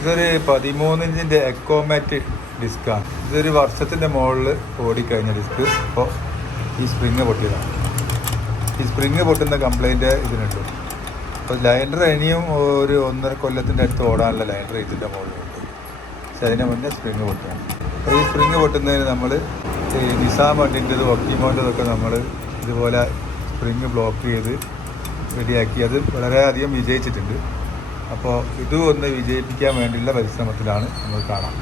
ഇതൊരു 13 ഇഞ്ചിൻ്റെ എക്കോമാറ്റ് ഡിസ്ക്കാണ്. ഇതൊരു വർഷത്തിൻ്റെ മുകളിൽ ഓടിക്കഴിഞ്ഞ ഡിസ്ക്. അപ്പോൾ ഈ സ്പ്രിങ് പൊട്ടിയതാണ്. ഈ സ്പ്രിങ് പൊട്ടുന്ന കംപ്ലൈൻറ്റ് ഇതിനുണ്ട്. അപ്പോൾ ലൈനർ ഇനിയും ഒരു 1.5 കൊല്ലത്തിൻ്റെ അടുത്ത് ഓടാനുള്ള ലൈനർ ഇതിൻ്റെ മുകളിലുണ്ട്. പക്ഷെ അതിന് മുന്നേ സ്പ്രിങ് പൊട്ടുകയാണ്. അപ്പോൾ ഈ സ്പ്രിങ് പൊട്ടുന്നതിന് നമ്മൾ ഈ നിസാം വണ്ടിൻ്റെതും ഒക്കിമോൻ്റെതൊക്കെ നമ്മൾ ഇതുപോലെ സ്പ്രിങ് ബ്ലോക്ക് ചെയ്ത് റെഡിയാക്കി. അത് വളരെയധികം വിജയിച്ചിട്ടുണ്ട്. അപ്പോൾ ഇതും ഒന്ന് വിജയിപ്പിക്കാൻ വേണ്ടിയുള്ള പരിശ്രമത്തിലാണ് നമ്മൾ കാണാം.